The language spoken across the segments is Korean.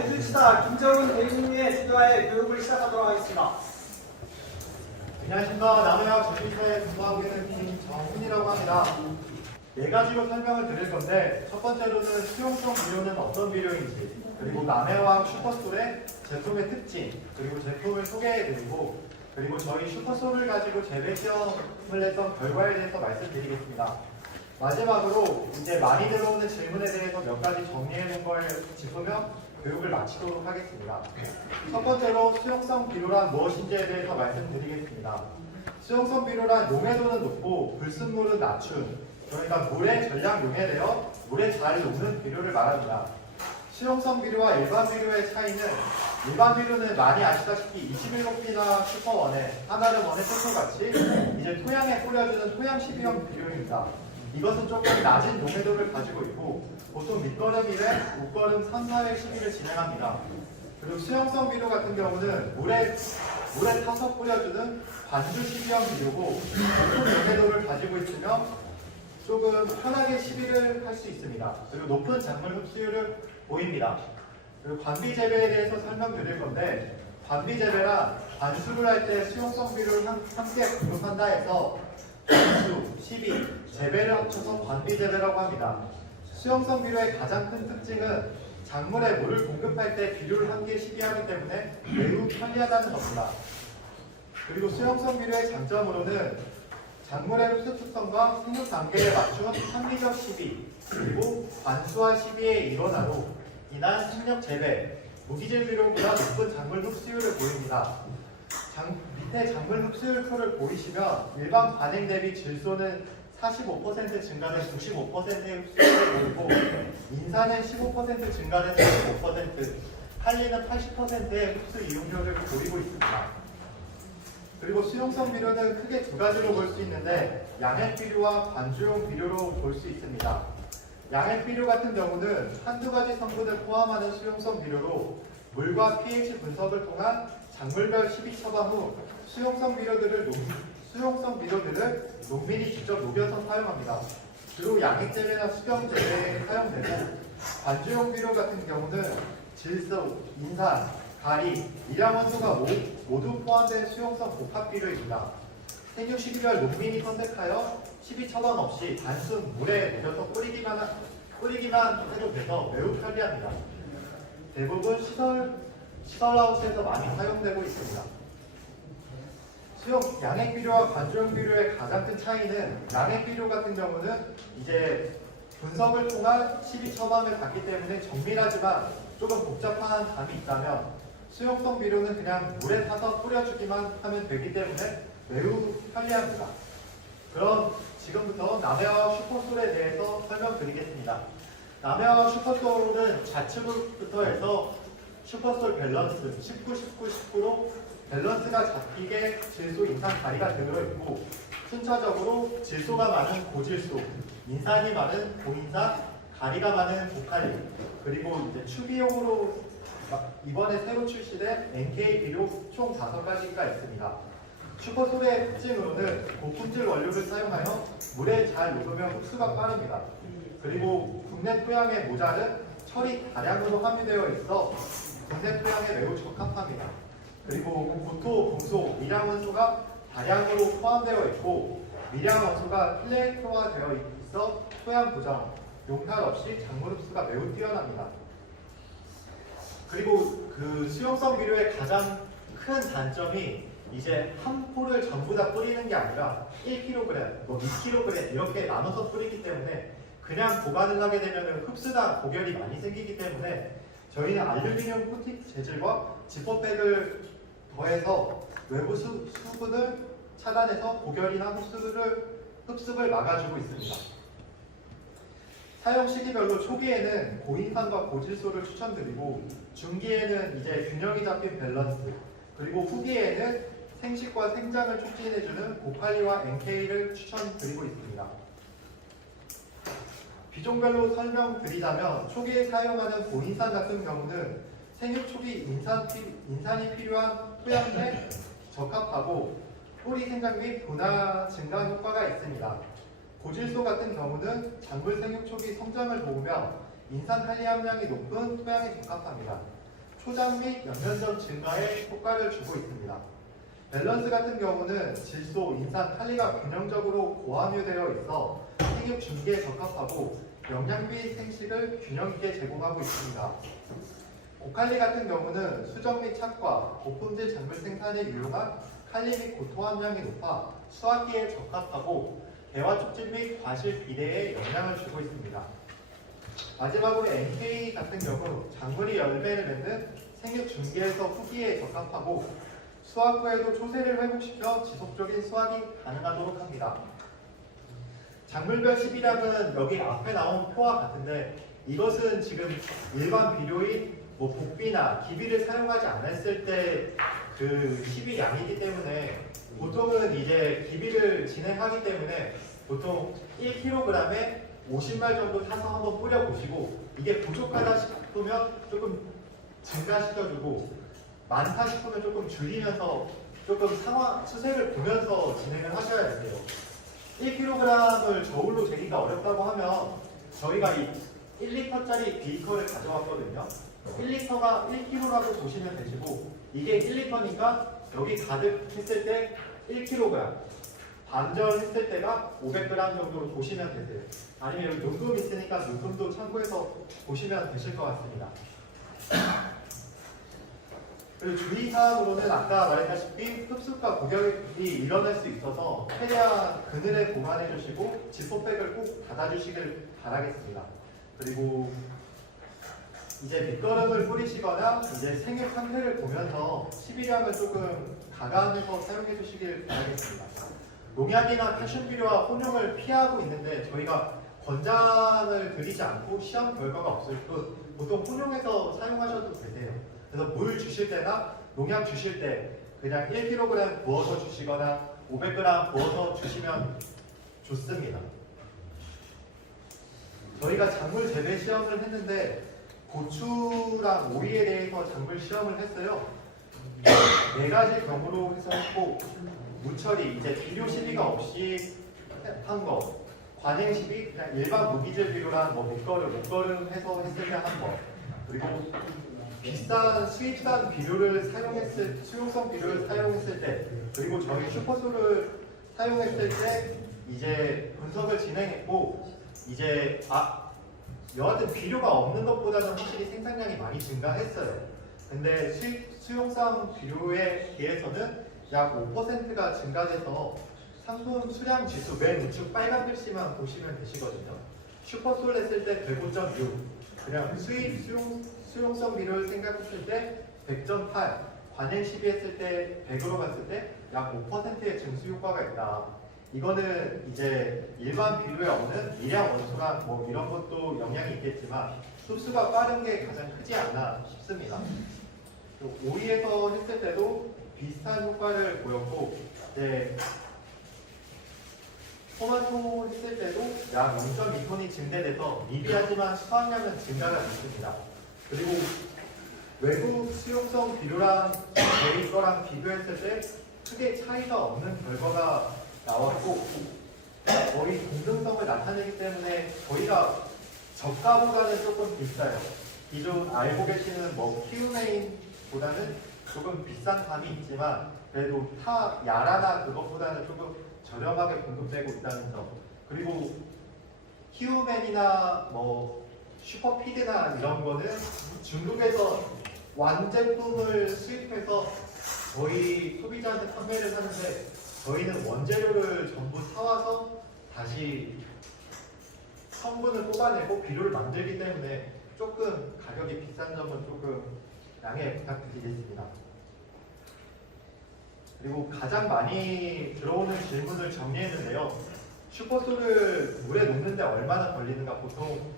대주지사 김정은 대리님의 주도하에 교육을 시작하도록 하겠습니다. 안녕하십니까. 남해학 제주지사에 근무하고 있는 김정훈이라고 합니다. 네 가지로 설명을 드릴 건데, 첫 번째로는 수용성 비료는 어떤 비료인지, 그리고 남해학 슈퍼솔의 제품의 특징, 그리고 제품을 소개해드리고, 그리고 저희 슈퍼솔을 가지고 재배 시험을 했던 결과에 대해서 말씀드리겠습니다. 마지막으로 이제 많이 들어오는 질문에 대해서 몇 가지 정리해놓은 걸 짚으며 교육을 마치도록 하겠습니다. 첫 번째로 수용성 비료란 무엇인지에 대해서 말씀드리겠습니다. 수용성 비료란 용해도는 높고 불순물은 낮춘, 그러니까 물에 전량 용해되어 물에 잘 녹는 비료를 말합니다. 수용성 비료와 일반 비료의 차이는, 일반 비료는 많이 아시다시피 21호피나 슈퍼원에, 한아름원의 토토같이 이제 토양에 뿌려주는 토양 시비형 비료입니다. 이것은 조금 낮은 용해도를 가지고 있고 보통 밑거름 1회, 웃거름 3, 4회 시비를 진행합니다. 그리고 수용성 비료 같은 경우는 물에 타서 뿌려주는 관주 시비형 비료고 높은 용해도를 가지고 있으며 조금 편하게 시비를 할 수 있습니다. 그리고 높은 작물 흡수율을 보입니다. 그리고 관비 재배에 대해서 설명드릴 건데, 관비 재배란 관수를 할 때 수용성 비료를 함께 공급한다 해서 관수, 시비, 재배를 합쳐서 관비 재배라고 합니다. 수용성 비료의 가장 큰 특징은 작물에 물을 공급할 때 비료를 함께 시비하기 때문에 매우 편리하다는 겁니다. 그리고 수용성 비료의 장점으로는 작물의 흡수 특성과 생육 단계에 맞춘 합리적 시비, 그리고 관수와 시비의 일원화로 인한 생력 재배, 무기질 비료보다 높은 작물 흡수율을 보입니다. 밑에 작물 흡수율 표를 보이시면 일반 관행 대비 질소는 45% 증가된 95%의 흡수율을 보이고, 인산은 15% 증가된 15%, 칼리는 80%의 흡수 이용률을 보이고 있습니다. 그리고 수용성 비료는 크게 두 가지로 볼 수 있는데, 양액 비료와 관주용 비료로 볼 수 있습니다. 양액 비료 같은 경우는 한두 가지 성분을 포함하는 수용성 비료로 물과 pH 분석을 통한 작물별 시비 처방 후 수용성 비료들을 농민이 직접 녹여서 사용합니다. 주로 양액 재배나 수경 재배에 사용되고, 관주용 비료 같은 경우는 질소, 인산, 가리, 미량원소가 모두 포함된 수용성 복합 비료입니다. 생육 시기별 농민이 선택하여 시비 처방 없이 단순 물에 녹여서 뿌리기만 해도 돼서 매우 편리합니다. 대부분 시설하우스에서 많이 사용되고 있습니다. 양액 비료와 관주용 비료의 가장 큰 차이는, 양액 비료 같은 경우는 이제 분석을 통한 시비 처방을 받기 때문에 정밀하지만 조금 복잡한 감이 있다면, 수용성 비료는 그냥 물에 타서 뿌려주기만 하면 되기 때문에 매우 편리합니다. 그럼 지금부터 남해와 슈퍼솔에 대해서 설명드리겠습니다. 남해와 슈퍼솔은 좌측부터 해서 슈퍼솔 밸런스 19, 19, 19로 밸런스가 잡히게 질소, 인산, 가리가 들어있고, 순차적으로 질소가 많은 고질소, 인산이 많은 고인산, 가리가 많은 고칼리, 그리고 이제 추비용으로 이번에 새로 출시된 NK 비료 총 5가지가 있습니다. 슈퍼솔의 특징으로는 고품질 원료를 사용하여 물에 잘 녹으면 흡수가 빠릅니다. 그리고 국내 토양에 모자른 철이 다량으로 함유되어 있어 국내 토양에 매우 적합합니다. 그리고 고토, 금속, 미량원소가 다량으로 포함되어 있고, 미량원소가 필레트화되어 있어 토양 고정, 용탈 없이 작물 흡수가 매우 뛰어납니다. 그리고 그 수용성 비료의 가장 큰 단점이 이제 한 포를 전부 다 뿌리는 게 아니라 1kg, 2kg 이렇게 나눠서 뿌리기 때문에 그냥 보관을 하게 되면 흡수나 고결이 많이 생기기 때문에 저희는 알루미늄 코팅 재질과 지퍼백을 더해서 외부 수분을 차단해서 고결이나 흡습을 막아주고 있습니다. 사용 시기별로 초기에는 고인산과 고질소를 추천드리고, 중기에는 이제 균형이 잡힌 밸런스, 그리고 후기에는 생식과 생장을 촉진해주는 고칼리와 NK를 추천드리고 있습니다. 비종별로 설명드리자면, 초기에 사용하는 고인산 같은 경우는 생육 초기 인산이 필요한 토양에 적합하고 뿌리 생장 및 분화 증가 효과가 있습니다. 고질소 같은 경우는 작물 생육 초기 성장을 도우며 인산 칼리 함량이 높은 토양에 적합합니다. 초장 및 연면점 증가에 효과를 주고 있습니다. 밸런스 같은 경우는 질소, 인산, 칼리가 균형적으로 고함유되어 있어 생육 준비에 적합하고 영양비 생식을 균형 있게 제공하고 있습니다. 고칼리 같은 경우는 수정 및 착과, 고품질 작물 생산에 유용한 칼리 및 고토 함량이 높아 수확기에 적합하고 대화 촉진 및 과실 비대에 영향을 주고 있습니다. 마지막으로 NK 같은 경우 작물이 열매를 맺는 생육 중기에서 후기에 적합하고 수확 후에도 초세를 회복시켜 지속적인 수확이 가능하도록 합니다. 작물별 시비량은 여기 앞에 나온 표와 같은데 이것은 지금 일반 비료인 복비나 기비를 사용하지 않았을 때 그 시비량이기 때문에 보통은 이제 기비를 진행하기 때문에 보통 1kg에 50말 정도 타서 한번 뿌려보시고 이게 부족하다 싶으면 조금 증가시켜주고 많다 싶으면 조금 줄이면서 조금 상황 추세를 보면서 진행을 하셔야 돼요. 1kg을 저울로 재기가 어렵다고 하면 저희가 이 1리터짜리 비커를 가져왔거든요. 1리터가 1kg라고 보시면 되시고 이게 1리터니까 여기 가득 했을 때 1kg, 반절 했을 때가 500g 정도로 보시면 되세요. 아니면 여기 눈금 있으니까 눈금도 참고해서 보시면 되실 것 같습니다. 그리고 주의사항으로는 아까 말했다시피 흡수과 고결이 일어날 수 있어서 최대한 그늘에 보관해 주시고 지퍼백을 꼭 닫아주시길 바라겠습니다. 그리고 이제 밑거름을 뿌리시거나 이제 생육 상태를 보면서 시비량을 조금 가감해서 사용해 주시길 바라겠습니다. 농약이나 칼슘 비료와 혼용을 피하고 있는데 저희가 권장을 드리지 않고 시험 결과가 없을 뿐 보통 혼용해서 사용하셔도 되세요. 그래서 물 주실 때나 농약 주실 때 그냥 1kg 부어서 주시거나 500g 부어서 주시면 좋습니다. 저희가 작물 재배 시험을 했는데 고추랑 오이에 대해서 작물 시험을 했어요. 4가지 경우로 해서 했고 무처리, 이제 비료 시비가 없이 한 거, 관행 시비, 그냥 일반 무기질 비료랑 목걸음 해서 했을 때 한 거, 그리고 비싼 수입산 비료를 수용성 비료를 사용했을 때, 그리고 저희 슈퍼솔을 사용했을 때 이제 분석을 진행했고 이제 여하튼 비료가 없는 것보다는 확실히 생산량이 많이 증가했어요. 근데 수용성 비료에 비해서는 약 5%가 증가돼서 상품 수량 지수 맨 우측 빨간 글씨만 보시면 되시거든요. 슈퍼솔 했을 때 105.6, 그냥 수용성 비료를 생각했을 때 100.8, 관행 시비 했을 때 100으로 갔을 때 약 5%의 증수 효과가 있다. 이거는 이제 일반 비료에 없는 미량 원소랑 뭐 이런 것도 영향이 있겠지만 흡수가 빠른 게 가장 크지 않나 싶습니다. 오이에서 했을 때도 비슷한 효과를 보였고 이제 토마토 했을 때도 약 0.2톤이 증대돼서 미비하지만 수확량은 증가가 됐습니다. 그리고 외국 수용성 비료랑 저희 거랑 비교했을 때 크게 차이가 없는 결과가 나왔고 거의 공정성을 나타내기 때문에 저희가 저가보다는 조금 비싸요. 기존 알고 계시는 키우메인보다는 조금 비싼 감이 있지만 그래도 타 야라나 그것보다는 조금 저렴하게 공급되고 있다는 점. 그리고 키우맨이나 슈퍼피드나 이런 거는 중국에서 완제품을 수입해서 저희 소비자한테 판매를 하는데 저희는 원재료를 전부 사와서 다시 성분을 뽑아내고 비료를 만들기 때문에 조금 가격이 비싼 점은 조금 양해 부탁드리겠습니다. 그리고 가장 많이 들어오는 질문을 정리했는데요. 슈퍼솔을 물에 녹는데 얼마나 걸리는가. 보통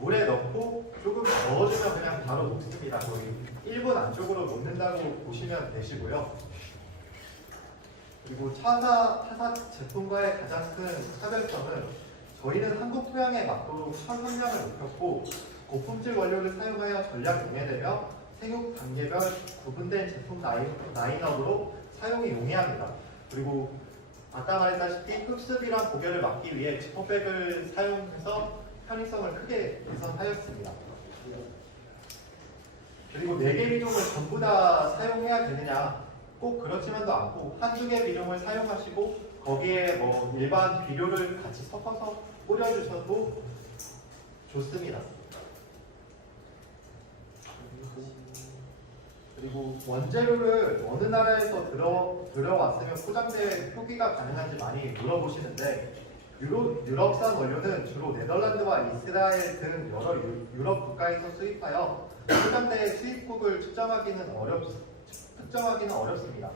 물에 넣고 조금 넣어주면 그냥 바로 녹습니다. 거의 1분 안쪽으로 녹는다고 보시면 되시고요. 그리고 타사 제품과의 가장 큰 차별점은 저희는 한국 토양에 맞도록 선 함량을 높였고 고품질 원료를 사용하여 전략 용해되며 생육 단계별 구분된 제품 라인업으로 사용이 용이합니다. 그리고 아까 말했다시피 흡습이랑 고결을 막기 위해 지퍼백을 사용해서 편의성을 크게 개선하였습니다. 그리고 4개 비룡을 전부 다 사용해야 되느냐? 꼭 그렇지만도 않고 한두 개 비룡을 사용하시고 거기에 뭐 일반 비료를 같이 섞어서 뿌려주셔도 좋습니다. 그리고 원재료를 어느 나라에서 들어왔으면 포장재에 표기가 가능한지 많이 물어보시는데 유럽산 원료는 주로 네덜란드와 이스라엘 등 여러 유럽 국가에서 수입하여 포장재의 수입국을 특정하기는 어렵습니다.